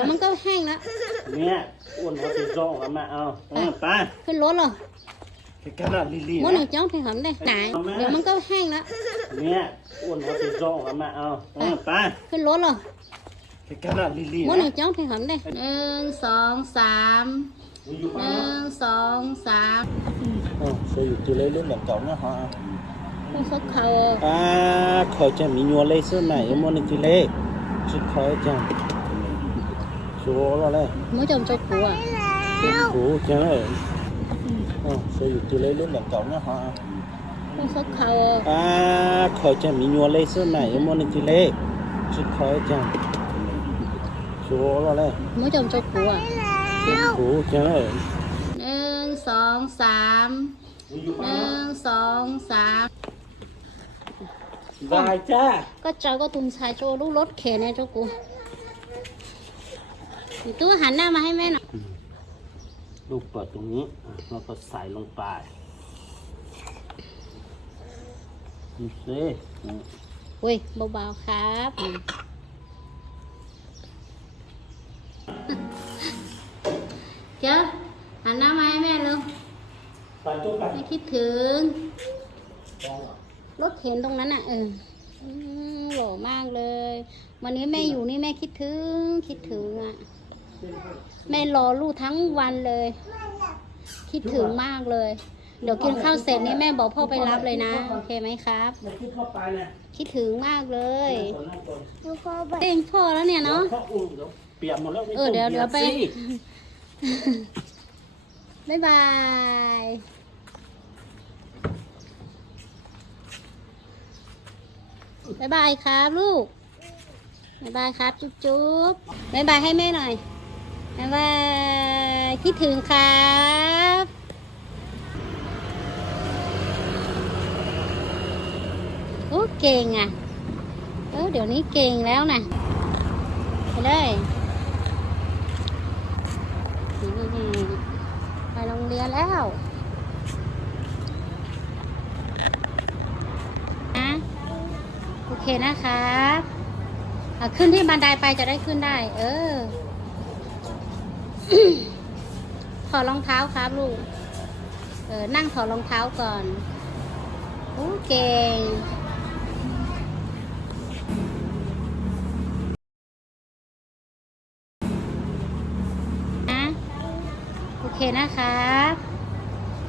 ดี๋ยวมันก็แห้งแล้วเนี่ยอ้วนเอาสีส้มเอามาเอาเออไปขึ้นรถเหรอไปกระดาษลิลี่มดหนึ่นะงจ้องเพลงหอมได้ไหนเดี๋ยวมันก็แห้งแล้วเนี่ยอ้วนเอาสีส้มเอามาเอาเออไปขึ้นรถเหรอไปกระดาษลิลี่มดหนึ่นะงจ้องเพลงหอมได้หนึ่งสองสามหนึ่งสองสาม Ờ, sử dụng từ lấy lên làm cổng đó hả ไม่เขาเขา à khỏi chẳng bị nhua lấy sữa này em muốn từ lấy chứ khỏi chẳng số là đây หมูจมเจ้าผัว cũ chẳng rồi Ờ, sử dụng từ lấy lên làm cổng đó hả ไม่เขาเขา à khỏi chẳng bị nhua lấy sữa này em muốn từ lấy chứ khỏi chẳng số là đây หมูจมเจ้าผัว cũ chẳng rồi หนึ่งสองสามหนึ่งสองสาม vài cha ก็เจ้าก็ตุนชายโจลูกรถเข็นเนี่ยเจ้ากู นี่ตู้หันหน้ามาให้แม่หน่อยลูกเปิดตรงนี้อะแล้วก็ใส่ลงไปดูสิอะอุ้ยเบาๆครับ เจ้าหันหน้ามาให้แม่เร็วใส่ตัวไปไม่คิดถึง รถเข็นตรงนั้นอะเอออืมหล่อมากเลย วันนี้แม่อยู่นี่แม่คิดถึง คิดถึงอะ แม่รอลูกทั้งวันเลย คิดถึงมากเลย เดี๋ยวกินข้าวเสร็จนี่แม่บอกพ่อไปรับเลยนะ โอเคไหมครับอย่าคิดเข้าไปนะคิดถึงมากเลยคนนั่งก่อนแล้วก็แบบเองพ่อแล้วเนี่ยเนาะเพราะอุ้มเดี๋ยวเปียกหมดแล้วไม่เออเดี๋ยวต้องเดี๋ยวไปปีกสิบ๊ายบายบ๊ายบายครับลูกบ๊ายบายครับ จุ๊บจุ๊บบ๊ายบายให้แม่หน่อย บ๊ายบายคิดถึงครับโอ้เก่งอะเออเดี๋ยวนี้เก่งแล้วนะไปเลยไปโรงเรียนแล้วนะโอเคนะครับอะขึ้นที่บันไดไปจะได้ขึ้นได้ เออ ถอดรองเท้าครับลูก เออ นั่งถอดรองเท้าก่อน โอเก่งนะโอเคนะครับ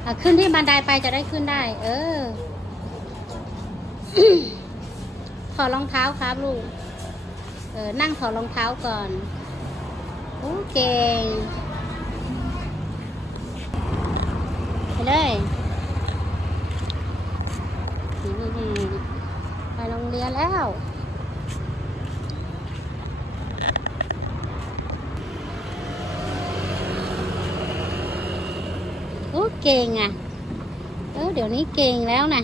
อะขึ้นที่บันไดไปจะได้ขึ้นได้ เออ ถอดรองเท้าครับลูก เออ นั่งถอดรองเท้าก่อน โอ้เก่งไปเลยนี่ไปโรงเรียนแล้วโอ้เก่งอะเออเดี๋ยวนี้เก่งแล้วนะ